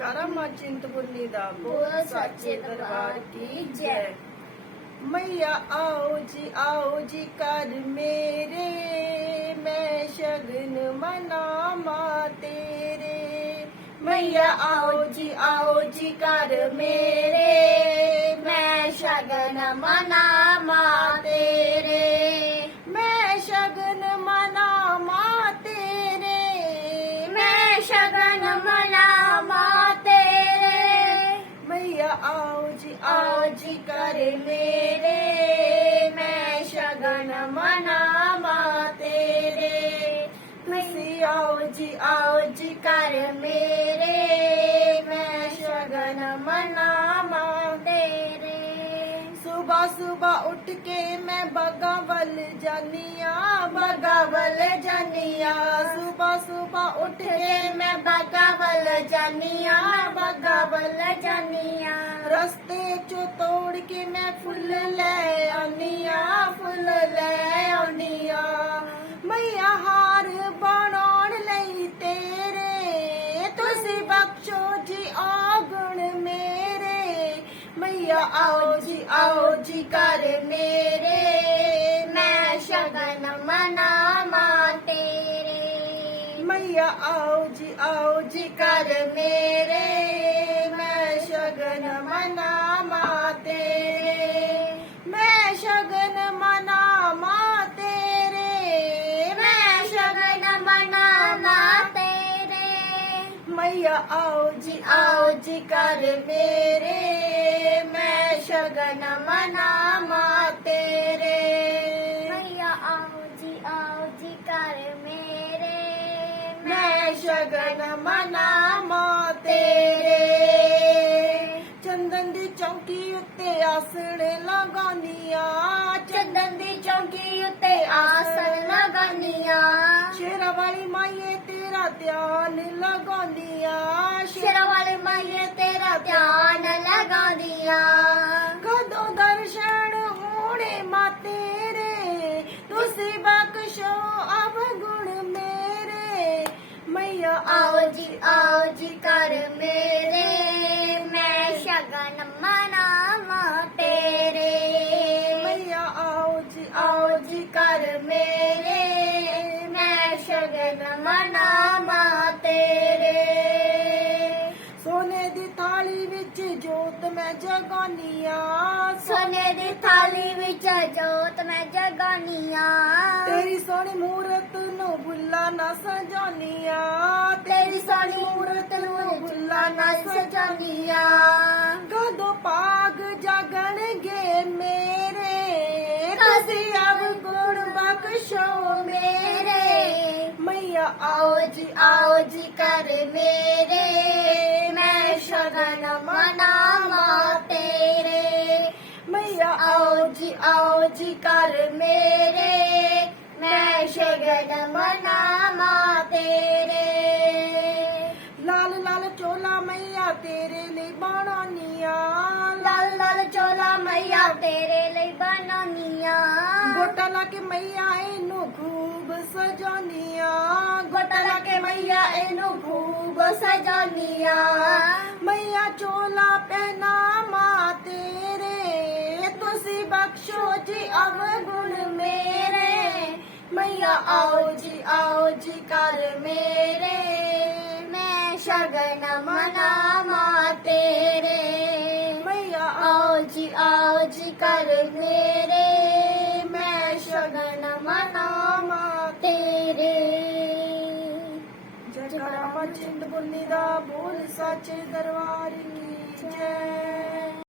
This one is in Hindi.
करम चिंतपुर्णी दाको साचे दरबार की जय। मैया आओ जी आओ जी कर मेरे मैं शगन मनामा तेरे। मैया आओ जी आओ जी कर मेरे। मैया आओ जी आओ जी कर मेरे। मैं शगन मनावा तेरे ਤੁਸੀਂ आओ जी आओ जी कर मेरे। मैं शगन मनावा तेरे सुबह सुबह उठ के मैं बगा वल जानिया बगा वल जानिया। उठे मैं बगावल जानिया बगावल जानिया। रस्ते चो तोड़ के मैं फूल ले ले मैया हार बनाण लई तेरे तुसी बख्शो जी आगुण मेरे। मैया आओ जी आओ जी कर मेरे। आओ जी कर मेरे, मैं शगन मनावा तेरे मैं शगन मनावा तेरे मैं शगन मनावा तेरे मैया आओ जी आओ जी कर मेरे, मैं शगन मनावा तेरे मैया गगन मना मो तेरे। चंदन दी चौकी उत्ते आसन लगानिया। चंदन दी चौकी उत्ते आसन लगानिया। शेरा वाली माइये तेरा ध्यान लगानिया। शेरा वाली माइये तेरा ध्यान ਜੀ ਆਓ ਜੀ ਕਰ ਮੇਰੇ ਮੈਂ ਸ਼ਗਨ ਮਨਾ ਮਨਾਵਾਂ ਤੇਰੇ। ਮਈਆ ਆਓ ਜੀ ਆਓ ਜੀ ਕਰ ਮੇਰੇ ਮੈਂ ਸ਼ਗਨ ਮਨਾ ਮਨਾਵਾਂ ਤੇਰੇ। ਸੋਨੇ ਦੀ ਥਾਲੀ ਵਿੱਚ ਜੋਤ ਮੈਂ ਜਗਾਨੀ ਆ ਸੋਨੇ ਦੀ ਥਾਲੀ ਵਿੱਚ ਜੋਤ ਮੈਂ ਜਗਾਨੀ ਆ ਤੇਰੀ ਸੋਹਣੀ ਮੂਰਤ ਨੂੰ ਬੁੱਲਾ ਨਾ ਸਜਾਨੀ ਆ मनस जनिया गदो पाग जगणगे मेरे। कसी अब गुण बख्शो मेरे। मैया आओ जी आओ जी कर मेरे। मैं शरण मनावा तेरे। मैया आओ जी आओ जी कर मेरे। मैं शरण मना ਤੇਰੇ ਲਈ ਬਣਾਨੀਆਂ ਲਾਲ ਲਾਲ ਚੋਲਾ ਮਈਆ ਤੇਰੇ ਲਈ ਬਣਾਨੀਆਂ ਗੋਟਾ ਲਾ ਕੇ ਮਈਆ ਇਹਨੂੰ ਖੂਬ ਸਜਾਨੀਆਂ ਗੋਟਾ ਲਾ ਕੇ ਮਈਆ ਇਹਨੂੰ ਖੂਬ ਸਜਾਨੀਆਂ ਮਈਆ ਚੋਲਾ ਪਹਿਨਾ ਮਾ ਤੇਰੇ ਤੁਸੀਂ ਬਖਸ਼ੋ ਜੀ ਅਵਗੁਣ ਮੇਰੇ ਮਈਆ आओ जी आओ जी कर मेरे मैं शगन मना आओ जी कर मेरे मैं शगन मनावा तेरे जयकारा माँ चिंतपुर्नी दा बोल सच दरबार की जय